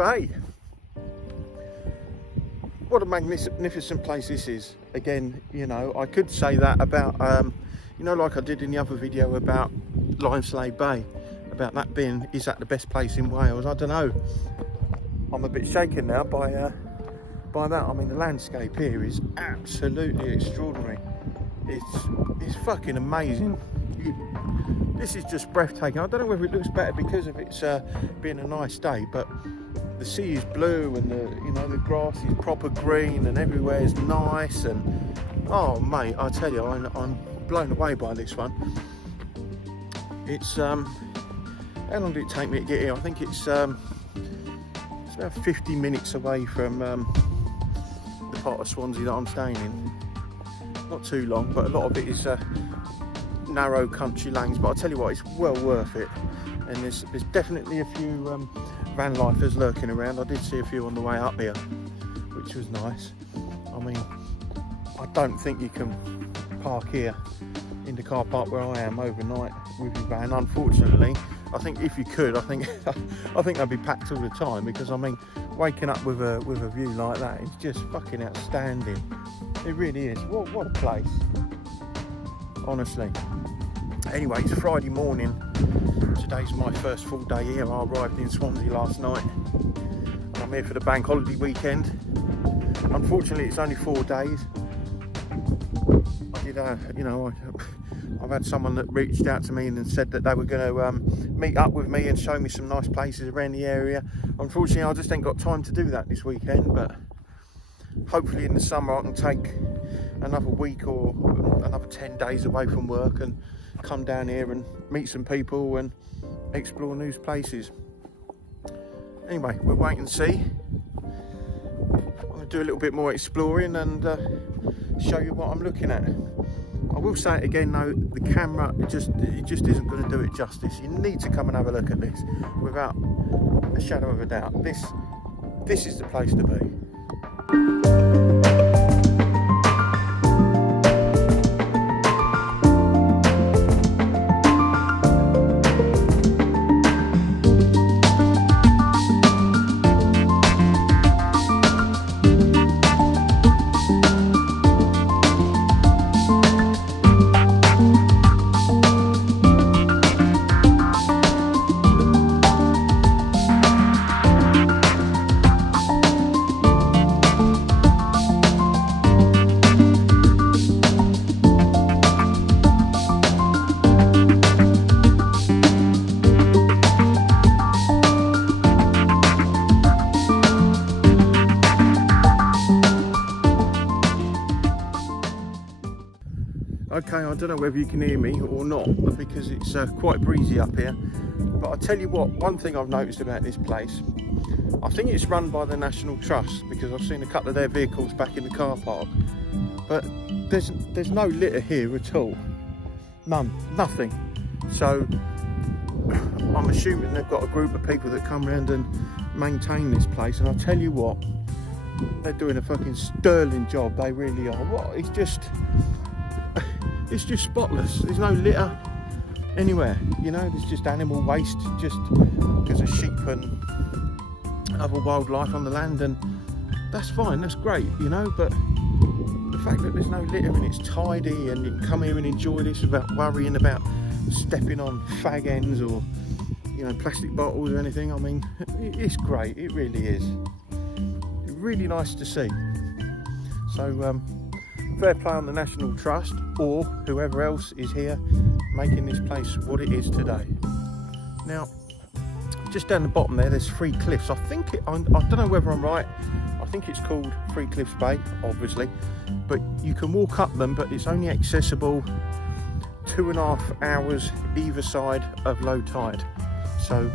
Bay. What a magnificent place this is. Again, you know, I could say that about, you know, like I did in the other video about Limeslade Bay, about that being, is that the best place in Wales? I don't know. I'm a bit shaken now by that. I mean, the landscape here is absolutely extraordinary. It's fucking amazing. This is just breathtaking. I don't know whether it looks better because of it's being a nice day, but the sea is blue and the grass is proper green and everywhere is nice. And oh mate, I tell you, I'm blown away by this one. It's how long did it take me to get here? I think it's about 50 minutes away from the part of Swansea that I'm staying in. Not too long, but a lot of it is narrow country lanes, but I'll tell you what, it's well worth it. And there's definitely a few van lifers lurking around. I did see a few on the way up here, which was nice. I mean, I don't think you can park here in the car park where I am overnight with your van, unfortunately. I think if you could, I think they'd be packed all the time, because I mean, waking up with a view like that is just fucking outstanding. It really is. What a place, honestly. Anyway, it's Friday morning. Today's my first full day here. I arrived in Swansea last night and I'm here for the bank holiday weekend. Unfortunately, it's only 4 days. I did, you know, I've had someone that reached out to me and said that they were going to meet up with me and show me some nice places around the area. Unfortunately, I just ain't got time to do that this weekend, but hopefully in the summer I can take another week or another 10 days away from work and come down here and meet some people and explore new places. Anyway, we'll wait and see. I'm going to do a little bit more exploring and show you what I'm looking at. I will say it again though, the camera, it just isn't going to do it justice. You need to come and have a look at this without a shadow of a doubt. This is the place to be. Okay, I don't know whether you can hear me or not because it's quite breezy up here, but I'll tell you what, one thing I've noticed about this place, I think it's run by the National Trust, because I've seen a couple of their vehicles back in the car park, but there's no litter here at all. Nothing. So I'm assuming they've got a group of people that come around and maintain this place, and I'll tell you what, they're doing a fucking sterling job. They really are. It's just spotless. There's no litter anywhere, you know. There's just animal waste, just because of sheep and other wildlife on the land, and that's fine, that's great, you know. But the fact that there's no litter and it's tidy and you can come here and enjoy this without worrying about stepping on fag ends or, you know, plastic bottles or anything, I mean, it's great. It really is. It's really nice to see. So fair play on the National Trust or whoever else is here making this place what it is today. Now, just down the bottom there's 3 cliffs. I don't know whether I'm right. I think it's called Three Cliffs Bay, obviously, but you can walk up them, but it's only accessible 2.5 hours either side of low tide. So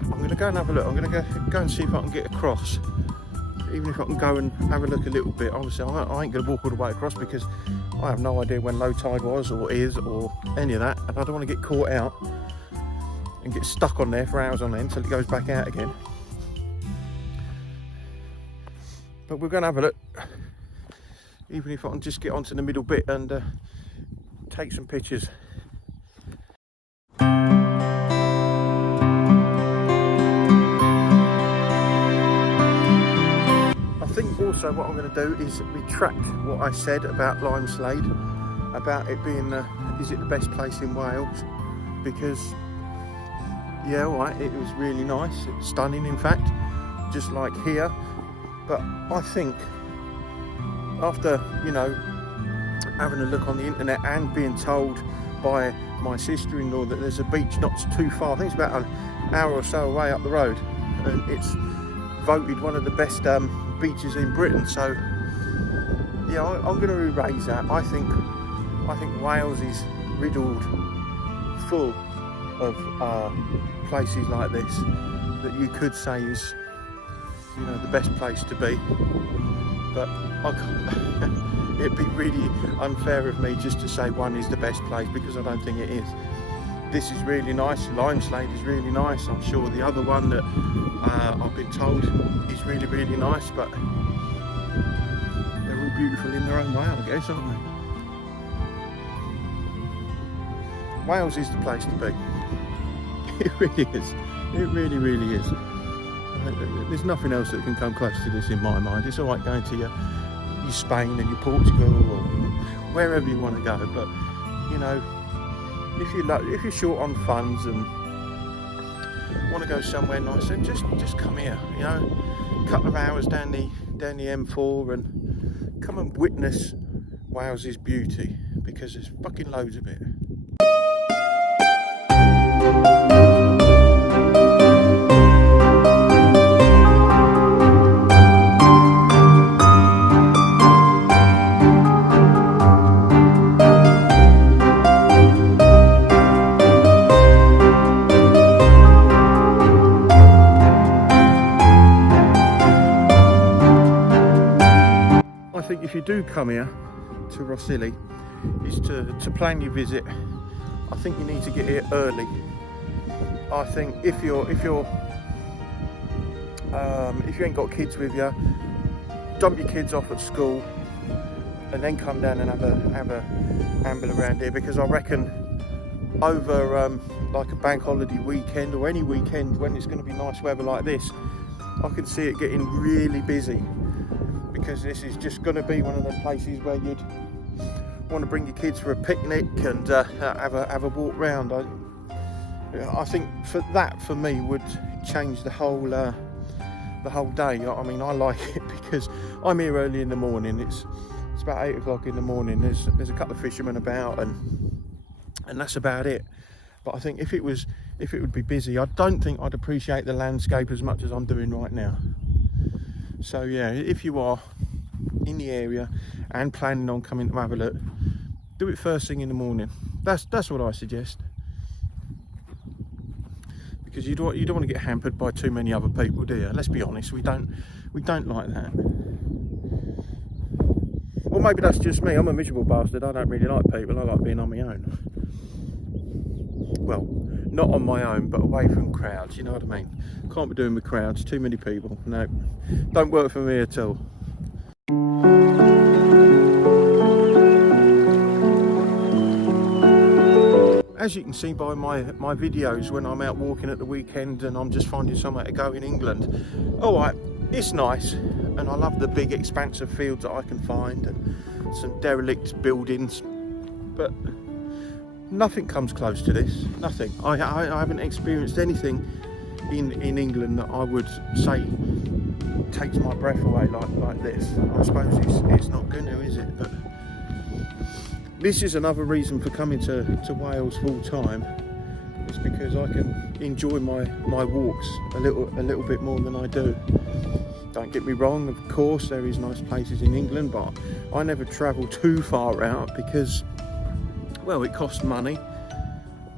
I'm going to go and have a look. I'm going to go and see if I can get across. Even if I can go and have a look a little bit. Obviously I ain't going to walk all the way across because I have no idea when low tide was or is or any of that, and I don't want to get caught out and get stuck on there for hours on end until it goes back out again. But we're going to have a look, even if I can just get onto the middle bit and take some pictures. So what I'm going to do is retract what I said about Limeslade, about it being is it the best place in Wales, because yeah, right, it was really nice, it's stunning in fact, just like here. But I think after, you know, having a look on the internet and being told by my sister-in-law that there's a beach not too far, I think it's about an hour or so away up the road, and it's voted one of the best beaches in Britain. So yeah, I'm going to erase that. I think Wales is riddled full of places like this that you could say is, you know, the best place to be. But it'd be really unfair of me just to say one is the best place, because I don't think it is. This is really nice. Limeslade is really nice. I'm sure the other one that I've been told is really, really nice, but they're all beautiful in their own way, I guess, aren't they? Wales is the place to be. It really is. It really, really is. There's nothing else that can come close to this in my mind. It's all right going to your Spain and your Portugal or wherever you want to go, but you know, if you're short on funds and want to go somewhere nice, then just come here. You know, a couple of hours down the M4 and come and witness Wales's beauty, because there's fucking loads of it. I think if you do come here to Rhossili, is to plan your visit. I think you need to get here early. I think if you ain't got kids with you, dump your kids off at school and then come down and have a amble around here, because I reckon over like a bank holiday weekend or any weekend when it's going to be nice weather like this, I can see it getting really busy, because this is just going to be one of the places where you'd want to bring your kids for a picnic and have a walk round. I think for me would change the whole day. I mean, I like it because I'm here early in the morning. It's about 8 o'clock in the morning. There's a couple of fishermen about, and that's about it. But I think if it would be busy, I don't think I'd appreciate the landscape as much as I'm doing right now. So yeah, if you are in the area and planning on coming to have a look, do it first thing in the morning. That's what I suggest, because you don't want to get hampered by too many other people, do you? Let's be honest, we don't like that. Well, maybe that's just me. I'm a miserable bastard. I don't really like people. I like being on my own. Well, not on my own, but away from crowds, you know what I mean? Can't be doing with crowds, too many people. No, don't work for me at all. As you can see by my videos when I'm out walking at the weekend and I'm just finding somewhere to go in England, alright, it's nice, and I love the big expansive fields that I can find and some derelict buildings, but nothing comes close to this. Nothing. I haven't experienced anything in England that I would say takes my breath away like this. I suppose it's not going to, is it? But this is another reason for coming to Wales full time. It's because I can enjoy my walks a little bit more than I do. Don't get me wrong, of course there is nice places in England, but I never travel too far out because, well, it costs money,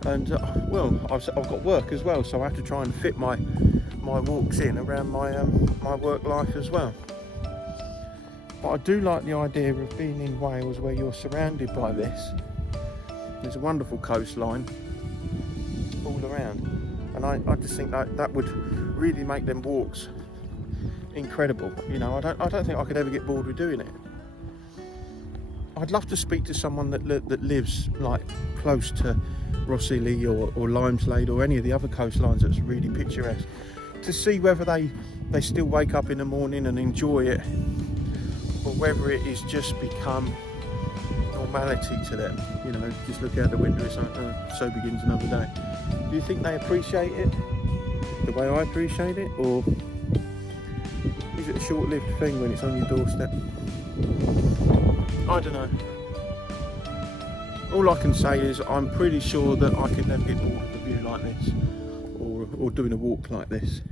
and well, I've got work as well, so I have to try and fit my walks in around my work life as well. But I do like the idea of being in Wales where you're surrounded by this. There's a wonderful coastline all around, and I just think that would really make them walks incredible. You know, I don't think I could ever get bored with doing it. I'd love to speak to someone that lives like close to Rhossili or Limeslade or any of the other coastlines that's really picturesque, to see whether they still wake up in the morning and enjoy it or whether it is just become normality to them. You know, just look out the window, it's like, so begins another day. Do you think they appreciate it the way I appreciate it, or is it a short-lived thing when it's on your doorstep? I don't know. All I can say is I'm pretty sure that I could never get bored of a view like this, or doing a walk like this.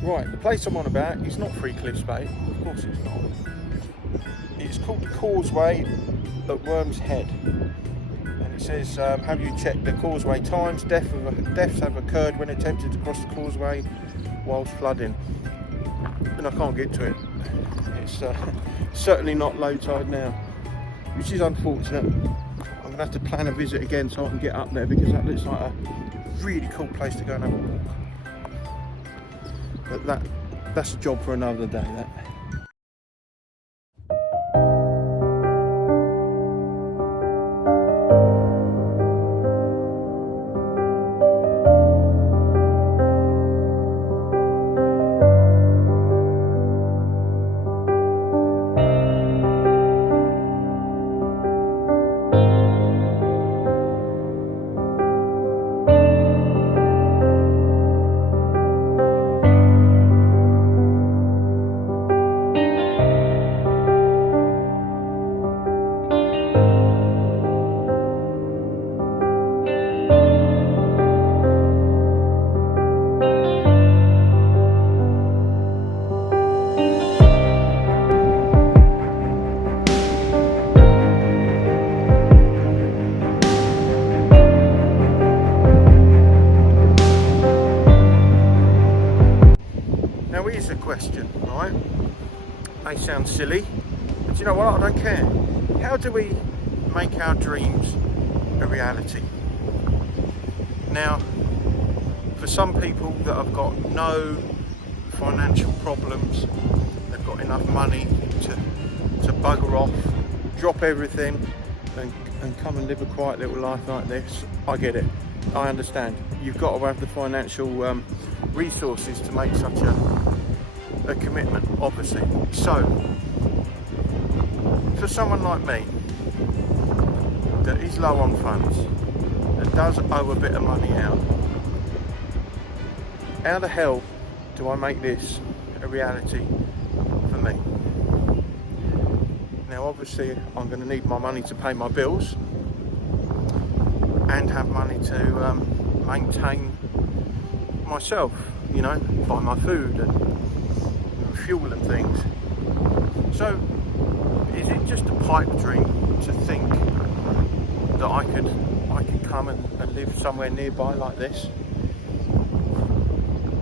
Right, the place I'm on about is not Three Cliffs Bay, of course it's not. It's called the Causeway at Worm's Head. And it says, have you checked the causeway times? Deaths have occurred when attempting to cross the causeway whilst flooding. And I can't get to it. It's certainly not low tide now, which is unfortunate. I'm going to have to plan a visit again so I can get up there, because that looks like a really cool place to go and have a walk. But that's a job for another day, that. Here's a question, right? May sound silly, but you know what? I don't care. How do we make our dreams a reality? Now, for some people that have got no financial problems, they've got enough money to bugger off, drop everything, and come and live a quiet little life like this. I get it. I understand. You've got to have the financial resources to make such a commitment, obviously. So, for someone like me that is low on funds, that does owe a bit of money out, how the hell do I make this a reality for me? Now, obviously, I'm going to need my money to pay my bills and have money to maintain myself, you know, buy my food and fuel and things. So, is it just a pipe dream to think that I could come and live somewhere nearby like this?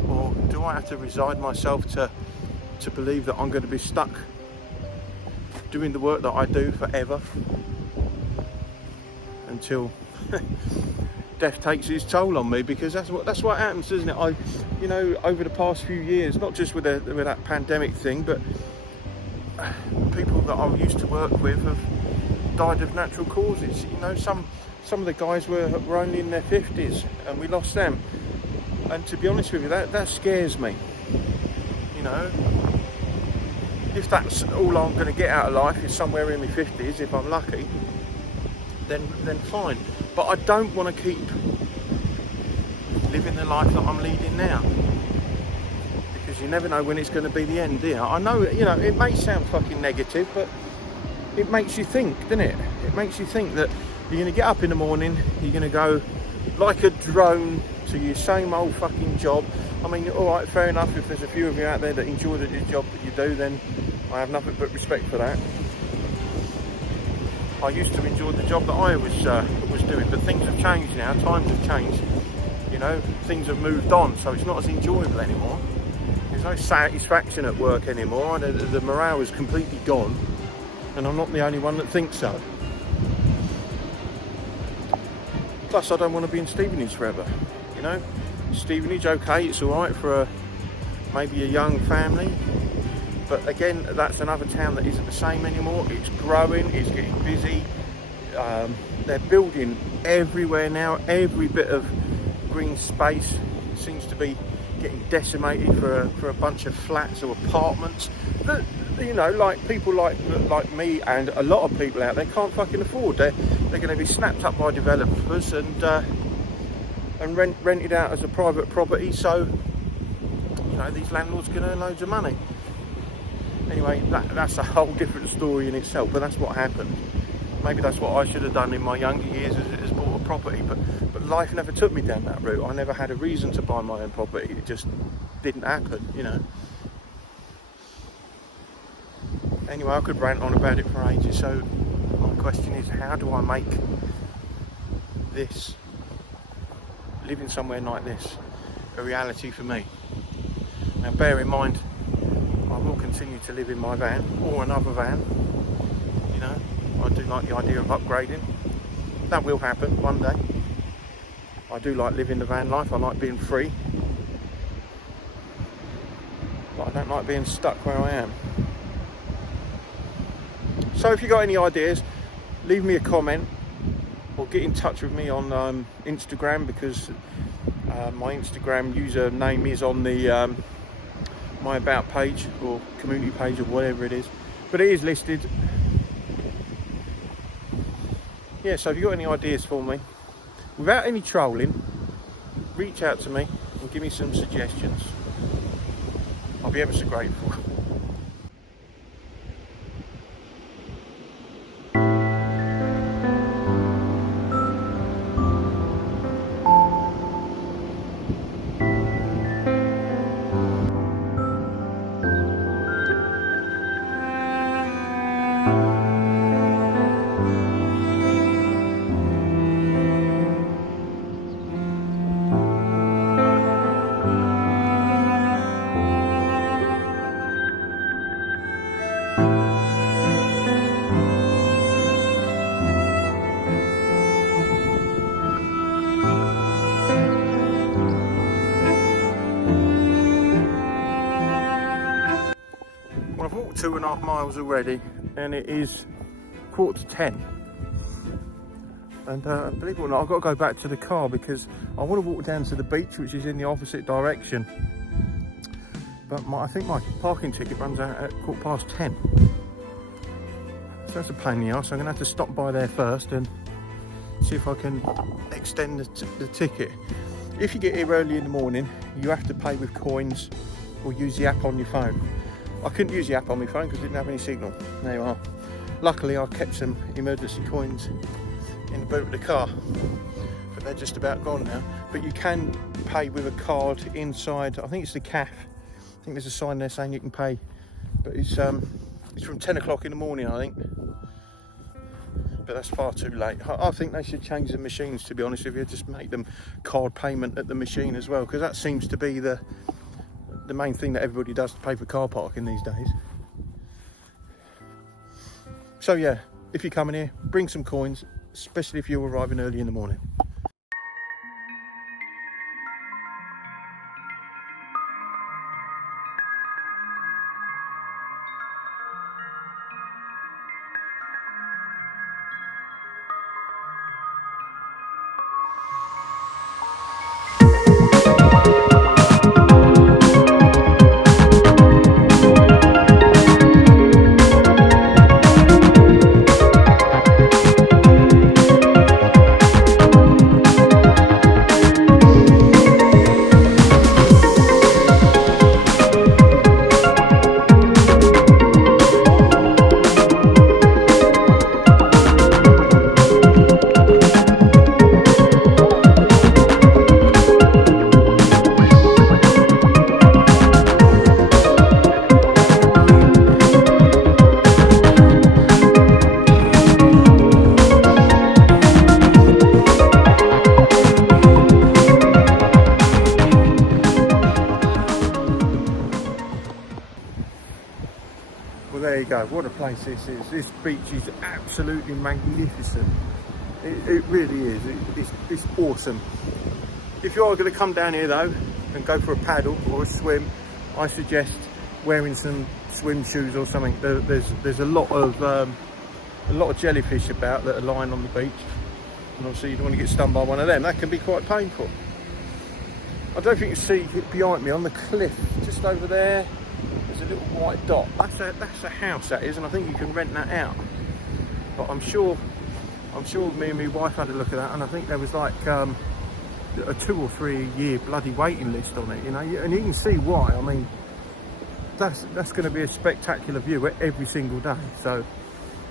Or do I have to resign myself to believe that I'm going to be stuck doing the work that I do forever until death takes its toll on me? Because that's what happens, isn't it? You know, over the past few years, not just with that pandemic thing, but people that I used to work with have died of natural causes. You know, some of the guys were only in their 50s, and we lost them. And to be honest with you, that scares me. You know, if that's all I'm going to get out of life is somewhere in my 50s, if I'm lucky, then fine. But I don't want to keep living the life that I'm leading now, because you never know when it's going to be the end, do you? I know, you know, it may sound fucking negative, but it makes you think, doesn't it? It makes you think that you're going to get up in the morning, you're going to go like a drone to your same old fucking job. I mean, all right, fair enough, if there's a few of you out there that enjoy the job that you do, then I have nothing but respect for that. I used to enjoy the job that I was doing, but things have changed now, times have changed, you know, things have moved on, so it's not as enjoyable anymore. There's no satisfaction at work anymore, the morale is completely gone, and I'm not the only one that thinks so. Plus, I don't want to be in Stevenage forever, you know. Stevenage, okay, it's alright for maybe a young family, but again, that's another town that isn't the same anymore. It's growing, it's getting busy, they're building everywhere now. Every bit of green space seems to be getting decimated for a bunch of flats or apartments that, you know, like people like me and a lot of people out there can't fucking afford. They're going to be snapped up by developers and rented out as a private property, so, you know, these landlords can earn loads of money. Anyway, that's a whole different story in itself, but that's what happened. Maybe that's what I should have done in my younger years, is bought a property, but life never took me down that route. I never had a reason to buy my own property. It just didn't happen, you know. Anyway, I could rant on about it for ages, so my question is, how do I make this, living somewhere like this, a reality for me? Now, bear in mind, I will continue to live in my van or another van. You know, I do like the idea of upgrading. That will happen one day. I do like living the van life. I like being free, but I don't like being stuck where I am. So if you got any ideas, leave me a comment or get in touch with me on Instagram, because my Instagram username is on the my about page or community page or whatever it is, but it is listed. Yeah, so if you've got any ideas for me, without any trolling, reach out to me and give me some suggestions. I'll be ever so grateful. I've walked 2.5 miles already, and it is 9:45, and believe it or not, I've got to go back to the car because I want to walk down to the beach, which is in the opposite direction, but I think my parking ticket runs out at 10:15, so that's a pain in the arse. I'm going to have to stop by there first and see if I can extend the ticket. If you get here early in the morning, you have to pay with coins or use the app on your phone. I couldn't use the app on my phone because it didn't have any signal. There you are. Luckily, I kept some emergency coins in the boot of the car, but they're just about gone now. But you can pay with a card inside. I think it's the CAF. I think there's a sign there saying you can pay, but it's from 10 o'clock in the morning, I think. But that's far too late. I think they should change the machines, to be honest with you. Just make them card payment at the machine as well, because that seems to be the main thing that everybody does to pay for car parking these days. So yeah, if you're coming here, bring some coins, especially if you're arriving early in the morning. what a place this is. This beach is absolutely magnificent. It really is. It's awesome. If you are going to come down here though and go for a paddle or a swim, I suggest wearing some swim shoes or something. There's a lot of jellyfish about that are lying on the beach, and obviously you don't want to get stung by one of them. That can be quite painful. I don't think you see behind me on the cliff just over there. There's a little white dot. That's a house, that is, and I think you can rent that out. But I'm sure me and my wife had a look at that, and I think there was like a 2 or 3 year bloody waiting list on it, you know, and you can see why. I mean, that's going to be a spectacular view every single day. So,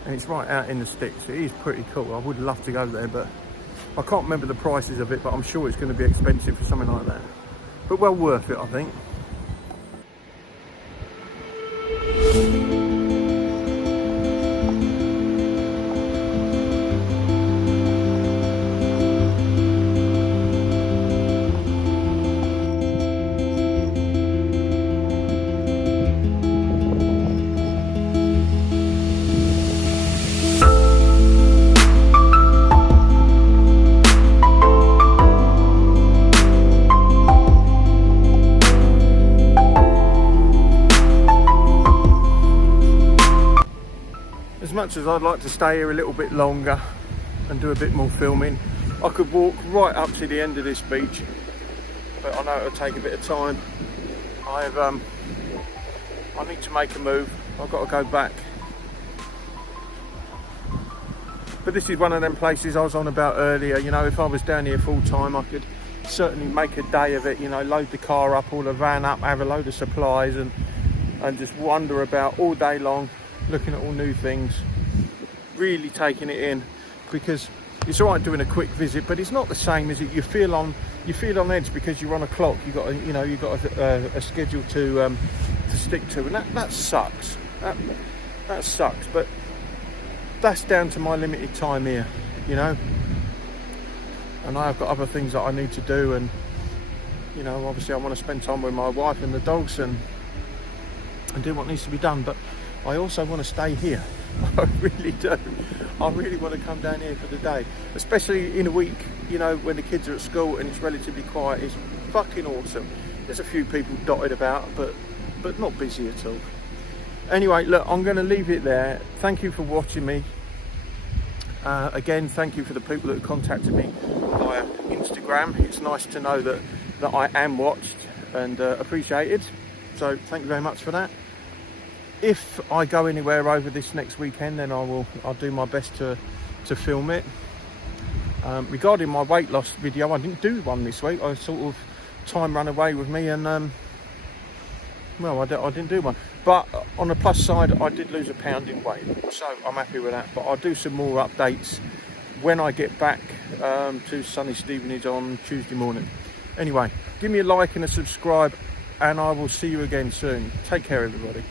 and it's right out in the sticks. It is pretty cool. I would love to go there, but I can't remember the prices of it, but I'm sure it's going to be expensive for something like that. But well worth it, I think. As much as I'd like to stay here a little bit longer and do a bit more filming, I could walk right up to the end of this beach, but I know it'll take a bit of time. I need to make a move. I've got to go back. But this is one of them places I was on about earlier. You know, if I was down here full time, I could certainly make a day of it. You know, load the car up or the van up, have a load of supplies, and just wander about all day long, looking at all new things, really taking it in, because it's all right doing a quick visit, but it's not the same as it. You feel on edge because you're on a clock. You've got a schedule to stick to, and that sucks. That sucks. But that's down to my limited time here, you know. And I've got other things that I need to do, and you know, obviously I want to spend time with my wife and the dogs and do what needs to be done. But I also want to stay here. I really do. I really want to come down here for the day, especially in a week, you know, when the kids are at school and it's relatively quiet. It's fucking awesome. There's a few people dotted about, but not busy at all. Anyway, look, I'm going to leave it there. Thank you for watching me. Again, thank you for the people that have contacted me via Instagram. It's nice to know that I am watched and appreciated. So thank you very much for that. If I go anywhere over this next weekend, then I'll do my best to film it. Regarding my weight loss video, I didn't do one this week. I sort of time ran away with me, and well, I didn't do one. But on the plus side, I did lose a pound in weight, so I'm happy with that. But I'll do some more updates when I get back to sunny Stevenage on Tuesday morning. Anyway, give me a like and a subscribe, and I will see you again soon. Take care, everybody.